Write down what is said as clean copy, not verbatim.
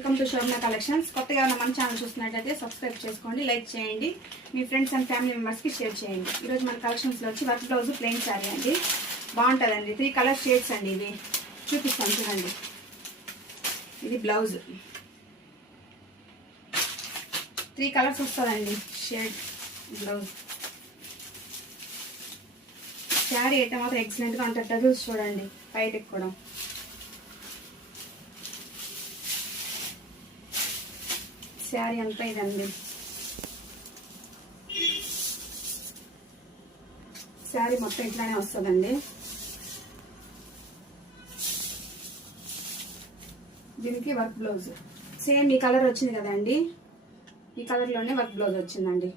Welcome to Shobhana collections. కొత్తగా ఉన్న మన ఛానల్ చూస్తున్నట్లయితే సబ్స్క్రైబ్ చేసుకోండి, లైక్ చేయండి, మీ ఫ్రెండ్స్ అండ్ ఫ్యామిలీ మెంబర్స్కి షేర్ చేయండి. ఈరోజు మన కలెక్షన్స్లో వచ్చి వర్క్ బ్లౌజ్ ప్లెయిన్ శారీ అండి. బాగుంటుందండి. 3 కలర్ షేడ్స్ అండి. ఇవి చూపిస్తాను చూడండి. ఇది బ్లౌజ్ 3 కలర్స్ వస్తుందండి. Shade blouse. శారీ అయితే మాత్రం ఎక్సలెంట్గా ఉంటుంది. టజల్స్ చూడండి బయటకు కూడా. శారీ అంతా ఇదండి. శారీ మొత్తం ఇట్లానే వస్తుందండి. దీనికి వర్క్ బ్లౌజ్ సేమ్ ఈ కలర్ వచ్చింది కదండి. ఈ కలర్లోనే వర్క్ బ్లౌజ్ వచ్చిందండి.